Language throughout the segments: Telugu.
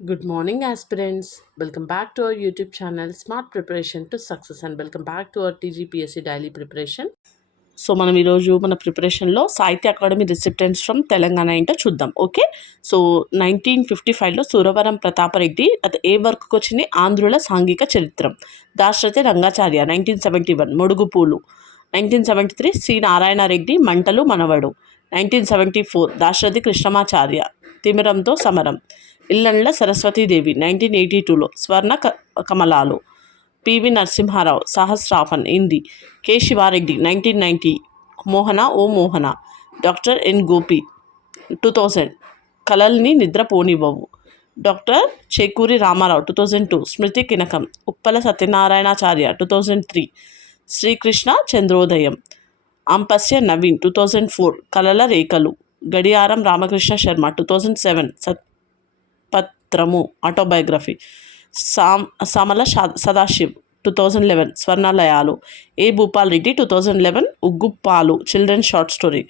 Good morning, aspirants. Welcome back to our YouTube channel, Smart Preparation to Success, and welcome back to our TGPSC Daily Preparation. So మనం ఈరోజు మన ప్రిపరేషన్లో సాహిత్య అకాడమీ రిసిప్టెంట్స్ ఫ్రమ్ తెలంగాణ ఏంటో చూద్దాం. ఓకే, సో 1955లో సూరవరం ప్రతాపరెడ్డి అది ఏ వర్క్కి వచ్చింది? ఆంధ్రుల సాంఘిక చరిత్రం. దాశరథి రంగాచార్య 1971 మొడుగు పూలు. 1973 సి నారాయణరెడ్డి మంటలు మనవడు. 1974 దాశరథి కృష్ణమాచార్య తిమిరంతో సమరం. ఇల్లండ్ల సరస్వతీదేవి 1982లో స్వర్ణ కమలాలు. పివి నరసింహారావు సహస్రాఫన్ హిందీ. కె శివారెడ్డి 1990 మోహన ఓ మోహన. డాక్టర్ ఎన్ గోపి 2000 కలల్ని నిద్రపోనివ్వవు. డాక్టర్ చేకూరి రామారావు 2002 స్మృతి కినకం. ఉప్పల సత్యనారాయణాచార్య 2003 శ్రీకృష్ణ చంద్రోదయం. అంపస్య నవీన్ 2004 కలల రేఖలు. గడియారం రామకృష్ణ శర్మ 2007 సత్పత్రము ఆటోబయోగ్రఫీ. సమల సదాశివ్ 2011 స్వర్ణలయాలు. ఏ భూపాల్ రెడ్డి 2011 ఉగ్గుపాలు చిల్డ్రన్ షార్ట్ స్టోరీ.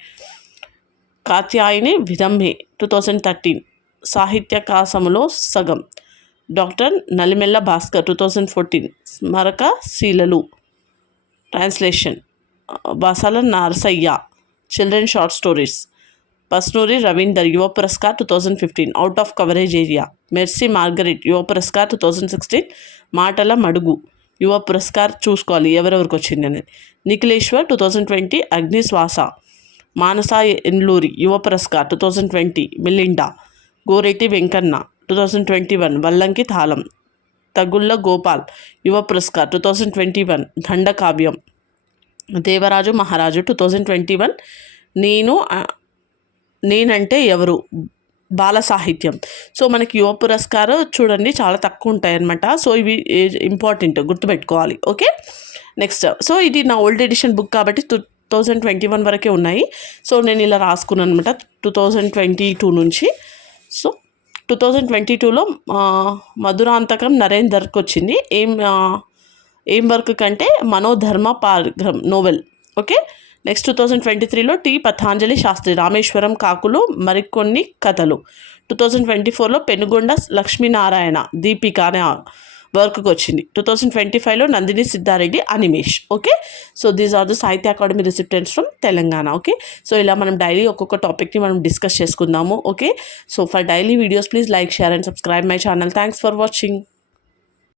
కాత్యాయని విదంబే 2013 సాహిత్యకాశములో సగం. డాక్టర్ నలిమెల్ల భాస్కర్ 2014 స్మరక శీలలు ట్రాన్స్లేషన్. బసల Narasaiah children short stories. Pasunuri Ravinder Yuva Puraskar 2015 out of coverage area. Mercy Margaret Yuva Puraskar 2016 మాటల మడుగు. యువ పురస్కార్ చూసుకోవాలి ఎవరెవరికి వచ్చింది అనేది. నిఖిలేశ్వర్ 2020 అగ్నిశ్వాస. మానస ఎన్లూరి యువ పురస్కార్ 2020 మిలిండా. గోరెట్టి వెంకన్న 2021 వల్లంకి తాళం. తగుళ్ళ గోపాల్ యువ పురస్కార్ 2021 దండకావ్యం. దేవరాజు మహారాజు 2021 నేనంటే ఎవరు బాల సాహిత్యం. సో మనకి యువ పురస్కారం చూడండి చాలా తక్కువ ఉంటాయి అన్నమాట. సో ఇవి ఇంపార్టెంట్ గుర్తుపెట్టుకోవాలి. Okay, next. సో ఇది నా ఓల్డ్ ఎడిషన్ బుక్ కాబట్టి 2021 వరకే ఉన్నాయి. సో నేను ఇలా రాసుకున్నాను అనమాట 2022 నుంచి. సో 2022లో మధురాంతకం నరేందర్కి వచ్చింది. ఏం వర్క్ కంటే మనోధర్మ పార్గ్రం నోవెల్. ఓకే, నెక్స్ట్ 2023లో టి పతాంజలి శాస్త్రి రామేశ్వరం కాకులు మరికొన్ని కథలు. 2024లో పెనుగొండ లక్ష్మీనారాయణ దీపిక అనే వర్క్కి వచ్చింది. 2025లో నందిని సిద్ధారెడ్డి అనిమేష్. Okay, so these are the Sahitya Akademi recipients from Telangana. Okay, so ఇలా మనం డైలీ ఒక్కొక్క టాపిక్ని మనం డిస్కస్ చేసుకుందాము. Okay, so for daily videos please like share and subscribe my channel. Thanks for watching.